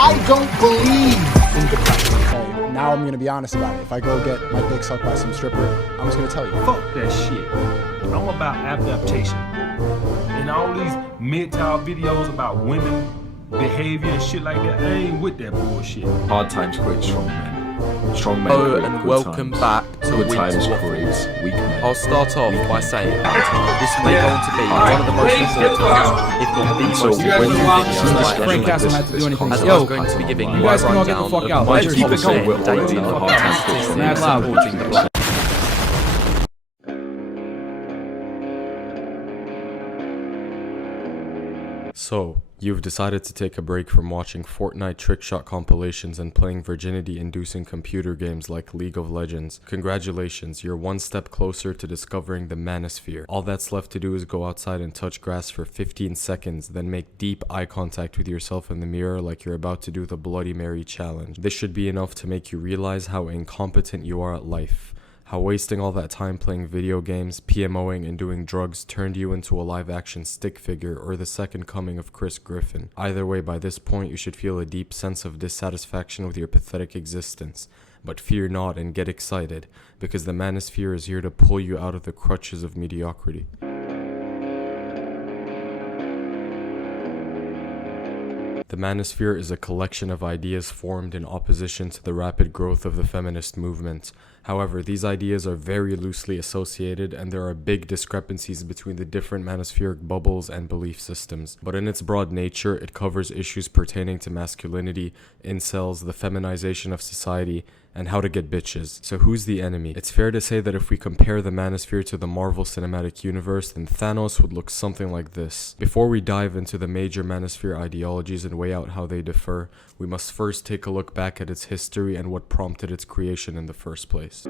I don't believe in depression. Okay, now I'm gonna be honest about it. If I go get my dick sucked by some stripper, I'm just gonna tell you. Fuck that shit. I'm about adaptation. And all these mid-tile videos about women behavior and shit like that, I ain't with that bullshit. Hard times create strong men. Strong men Hello create and good welcome times. back to Good Week times Waffles. create weak men. I'll start off by saying this may going to be one of the most important, if not the most important videos I Frank ever Castle had to do anything. as I Yo, was going to be giving you you guys a can all get the rundown fuck of out. my Let's keep top it going. 10 daily We're hard already times fuck out. Mad statistics loud. supporting the black. So, you've decided to take a break from watching Fortnite trickshot compilations and playing virginity-inducing computer games like League of Legends. Congratulations, you're one step closer to discovering the Manosphere. All that's left to do is go outside and touch grass for 15 seconds, then make deep eye contact with yourself in the mirror like you're about to do the Bloody Mary challenge. This should be enough to make you realize how incompetent you are at life. How wasting all that time playing video games, PMOing, and doing drugs turned you into a live-action stick figure or the second coming of Chris Griffin. Either way, by this point, you should feel a deep sense of dissatisfaction with your pathetic existence. But fear not and get excited, because the Manosphere is here to pull you out of the crutches of mediocrity. The Manosphere is a collection of ideas formed in opposition to the rapid growth of the feminist movement. However, these ideas are very loosely associated and there are big discrepancies between the different manospheric bubbles and belief systems. But in its broad nature, it covers issues pertaining to masculinity, incels, the feminization of society, and how to get bitches. So who's the enemy? It's fair to say that if we compare the Manosphere to the Marvel Cinematic Universe, then Thanos would look something like this. Before we dive into the major Manosphere ideologies and weigh out how they differ, we must first take a look back at its history and what prompted its creation in the first place.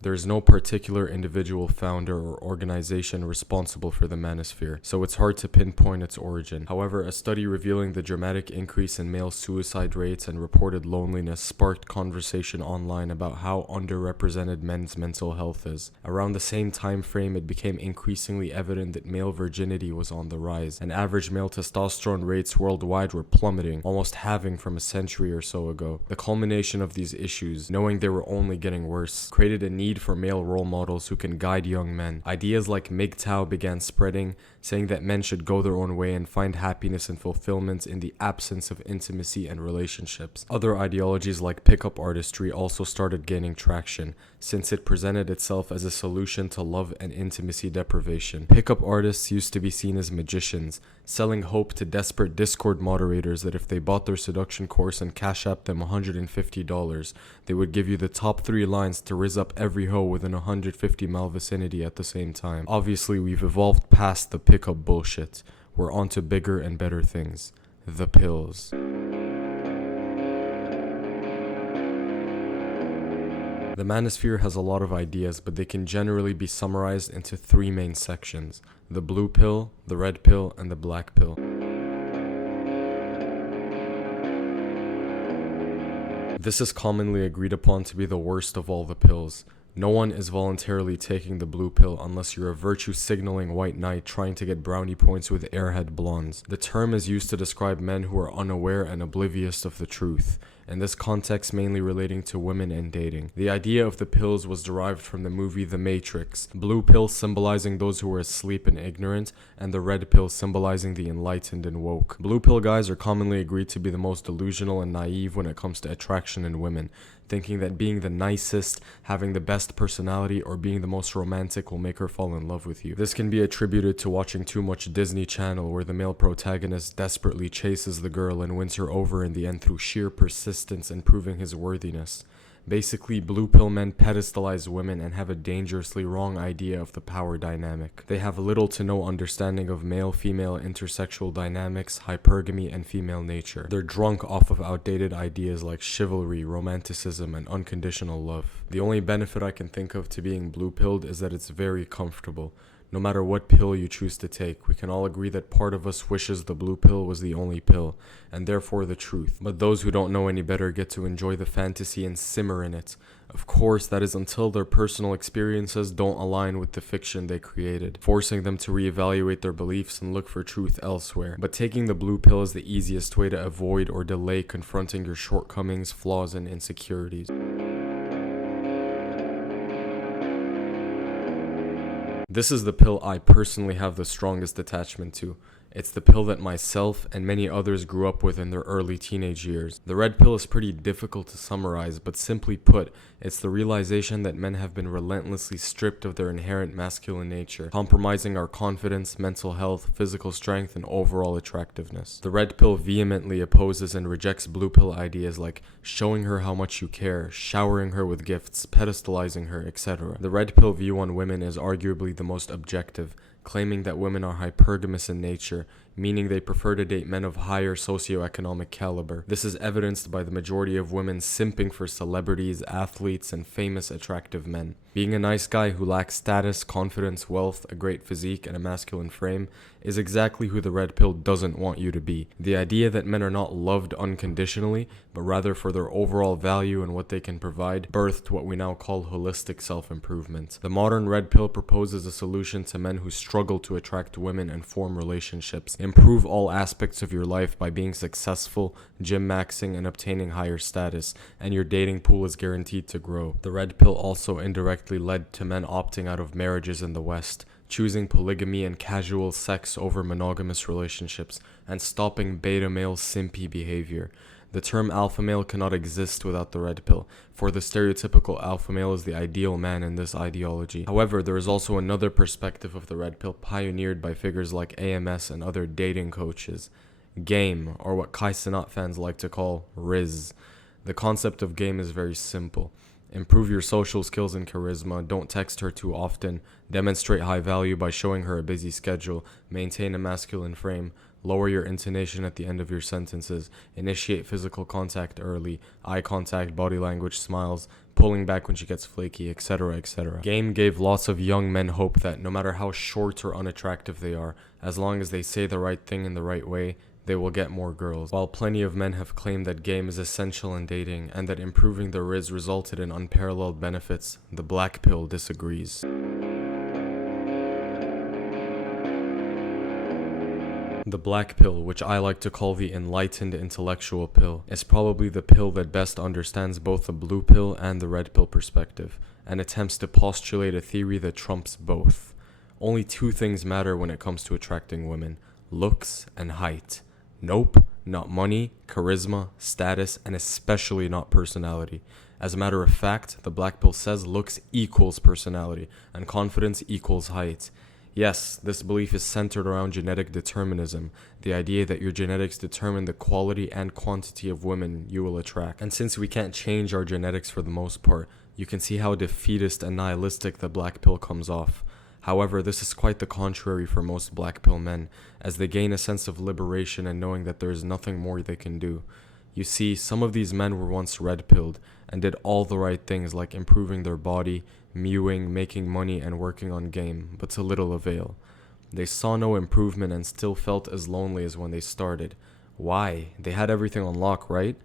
There is no particular individual founder or organization responsible for the Manosphere, so it's hard to pinpoint its origin. However, a study revealing the dramatic increase in male suicide rates and reported loneliness sparked conversation online about how underrepresented men's mental health is. Around the same time frame, it became increasingly evident that male virginity was on the rise, and average male testosterone rates worldwide were plummeting, almost halving from a century or so ago. The culmination of these issues, knowing they were only getting worse, created a need for male role models who can guide young men. Ideas like MGTOW began spreading, saying that men should go their own way and find happiness and fulfillment in the absence of intimacy and relationships. Other ideologies like pickup artistry also started gaining traction, since it presented itself as a solution to love and intimacy deprivation. Pickup artists used to be seen as magicians, selling hope to desperate Discord moderators that if they bought their seduction course and cash apped them $150, they would give you the top 3 lines to rizz up every hoe within a 150-mile vicinity at the same time. Obviously, we've evolved past the pickup bullshit. We're on to bigger and better things. The pills. The Manosphere has a lot of ideas, but they can generally be summarized into 3 main sections: the blue pill, the red pill, and the black pill. This is commonly agreed upon to be the worst of all the pills. No one is voluntarily taking the blue pill unless you're a virtue signaling white knight trying to get brownie points with airhead blondes. The term is used to describe men who are unaware and oblivious of the truth, in this context mainly relating to women and dating. The idea of the pills was derived from the movie The Matrix, blue pill symbolizing those who are asleep and ignorant, and the red pill symbolizing the enlightened and woke. Blue pill guys are commonly agreed to be the most delusional and naive when it comes to attraction in women, thinking that being the nicest, having the best personality, or being the most romantic will make her fall in love with you. This can be attributed to watching too much Disney Channel, where the male protagonist desperately chases the girl and wins her over in the end through sheer persistence and proving his worthiness. Basically, blue pill men pedestalize women and have a dangerously wrong idea of the power dynamic. They have little to no understanding of male-female intersexual dynamics, hypergamy, and female nature. They're drunk off of outdated ideas like chivalry, romanticism, and unconditional love. The only benefit I can think of to being blue-pilled is that it's very comfortable. No matter what pill you choose to take, we can all agree that part of us wishes the blue pill was the only pill, and therefore the truth. But those who don't know any better get to enjoy the fantasy and simmer in it. Of course, that is until their personal experiences don't align with the fiction they created, forcing them to reevaluate their beliefs and look for truth elsewhere. But taking the blue pill is the easiest way to avoid or delay confronting your shortcomings, flaws, and insecurities. This is the pill I personally have the strongest attachment to. It's the pill that myself and many others grew up with in their early teenage years. The red pill is pretty difficult to summarize, but simply put, it's the realization that men have been relentlessly stripped of their inherent masculine nature, compromising our confidence, mental health, physical strength, and overall attractiveness. The red pill vehemently opposes and rejects blue pill ideas like showing her how much you care, showering her with gifts, pedestalizing her, etc. The red pill view on women is arguably the most objective, claiming that women are hypergamous in nature, meaning they prefer to date men of higher socioeconomic caliber. This is evidenced by the majority of women simping for celebrities, athletes, and famous attractive men. Being a nice guy who lacks status, confidence, wealth, a great physique, and a masculine frame is exactly who the red pill doesn't want you to be. The idea that men are not loved unconditionally, but rather for their overall value and what they can provide, birthed what we now call holistic self-improvement. The modern red pill proposes a solution to men who struggle to attract women and form relationships. Improve all aspects of your life by being successful, gym maxing, and obtaining higher status, and your dating pool is guaranteed to grow. The red pill also indirectly led to men opting out of marriages in the West, choosing polygamy and casual sex over monogamous relationships, and stopping beta male simpy behavior. The term alpha male cannot exist without the red pill, for the stereotypical alpha male is the ideal man in this ideology. However, there is also another perspective of the red pill pioneered by figures like AMS and other dating coaches. Game, or what Kai Cenat fans like to call Riz. The concept of game is very simple. Improve your social skills and charisma, don't text her too often, demonstrate high value by showing her a busy schedule, maintain a masculine frame, lower your intonation at the end of your sentences, initiate physical contact early, eye contact, body language, smiles, pulling back when she gets flaky, etc., etc. Game gave lots of young men hope that no matter how short or unattractive they are, as long as they say the right thing in the right way, they will get more girls. While plenty of men have claimed that game is essential in dating and that improving their riz resulted in unparalleled benefits, the black pill disagrees. The black pill, which I like to call the enlightened intellectual pill, is probably the pill that best understands both the blue pill and the red pill perspective, and attempts to postulate a theory that trumps both. Only two things matter when it comes to attracting women: looks and height. Nope, not money, charisma, status, and especially not personality. As a matter of fact, the black pill says looks equals personality, and confidence equals height. Yes, this belief is centered around genetic determinism, the idea that your genetics determine the quality and quantity of women you will attract. And since we can't change our genetics for the most part, you can see how defeatist and nihilistic the black pill comes off. However, this is quite the contrary for most black pill men, as they gain a sense of liberation and knowing that there is nothing more they can do. You see, some of these men were once red-pilled and did all the right things like improving their body, mewing, making money, and working on game, but to little avail. They saw no improvement and still felt as lonely as when they started. Why? They had everything on lock, right?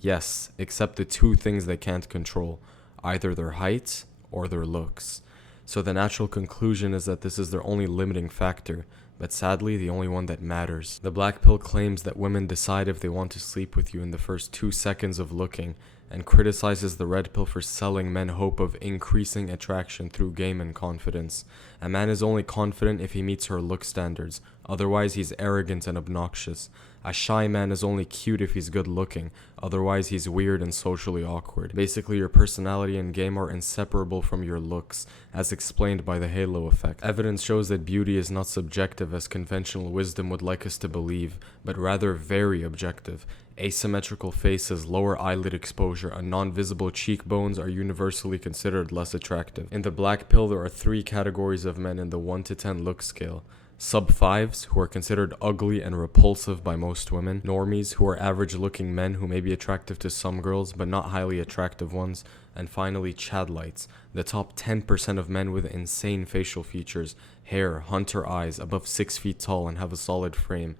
Yes, except the two things they can't control, either their height or their looks. So the natural conclusion is that this is their only limiting factor, but sadly the only one that matters. The black pill claims that women decide if they want to sleep with you in the first 2 seconds of looking, and criticizes the red pill for selling men hope of increasing attraction through game and confidence. A man is only confident if he meets her look standards, otherwise he's arrogant and obnoxious. A shy man is only cute if he's good looking, otherwise he's weird and socially awkward. Basically, your personality and game are inseparable from your looks, as explained by the halo effect. Evidence shows that beauty is not subjective as conventional wisdom would like us to believe, but rather very objective. Asymmetrical faces, lower eyelid exposure, and non-visible cheekbones are universally considered less attractive. In the black pill, there are 3 categories of men in the 1 to 10 look scale. Sub-5s, who are considered ugly and repulsive by most women. Normies, who are average-looking men who may be attractive to some girls, but not highly attractive ones. And finally, Chadlites, the top 10% of men with insane facial features, hair, hunter eyes, above 6 feet tall, and have a solid frame.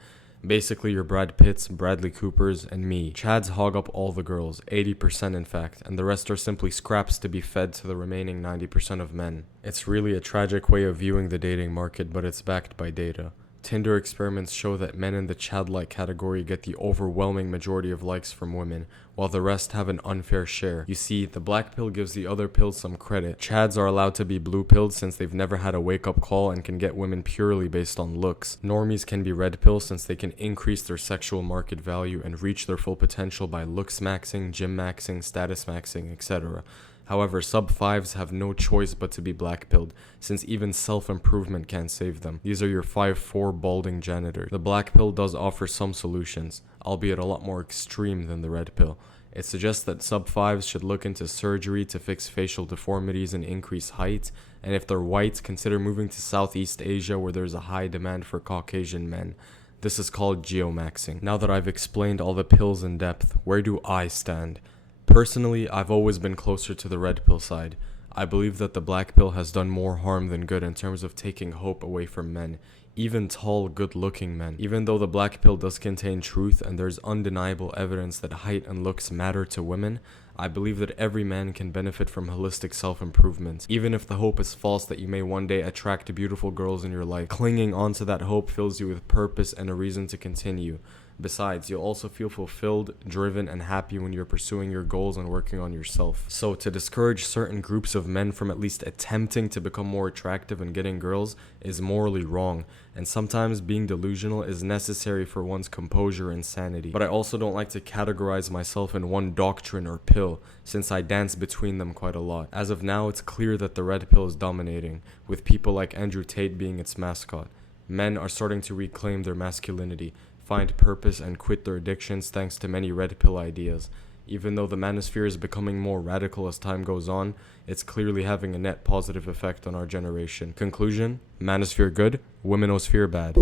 Basically your Brad Pitts, Bradley Coopers, and me. Chads hog up all the girls, 80% in fact, and the rest are simply scraps to be fed to the remaining 90% of men. It's really a tragic way of viewing the dating market, but it's backed by data. Tinder experiments show that men in the Chad-like category get the overwhelming majority of likes from women, while the rest have an unfair share. You see, the black pill gives the other pills some credit. Chads are allowed to be blue pilled since they've never had a wake-up call and can get women purely based on looks. Normies can be red pill since they can increase their sexual market value and reach their full potential by looks maxing, gym maxing, status maxing, etc. However, sub-5s have no choice but to be black-pilled, since even self-improvement can't save them. These are your 5'4" balding janitors. The black pill does offer some solutions, albeit a lot more extreme than the red pill. It suggests that sub-5s should look into surgery to fix facial deformities and increase height, and if they're white, consider moving to Southeast Asia where there's a high demand for Caucasian men. This is called geomaxing. Now that I've explained all the pills in depth, where do I stand? Personally, I've always been closer to the red pill side. I believe that the black pill has done more harm than good in terms of taking hope away from men, even tall, good-looking men. Even though the black pill does contain truth and there's undeniable evidence that height and looks matter to women, I believe that every man can benefit from holistic self-improvement. Even if the hope is false that you may one day attract beautiful girls in your life, clinging onto that hope fills you with purpose and a reason to continue. Besides, you'll also feel fulfilled, driven, and happy when you're pursuing your goals and working on yourself. So to discourage certain groups of men from at least attempting to become more attractive and getting girls is morally wrong, and sometimes being delusional is necessary for one's composure and sanity. But I also don't like to categorize myself in one doctrine or pill, since I dance between them quite a lot. As of now, it's clear that the red pill is dominating, with people like Andrew Tate being its mascot. Men are starting to reclaim their masculinity, find purpose, and quit their addictions thanks to many red pill ideas. Even though the manosphere is becoming more radical as time goes on, it's clearly having a net positive effect on our generation. Conclusion: manosphere good, womenosphere bad.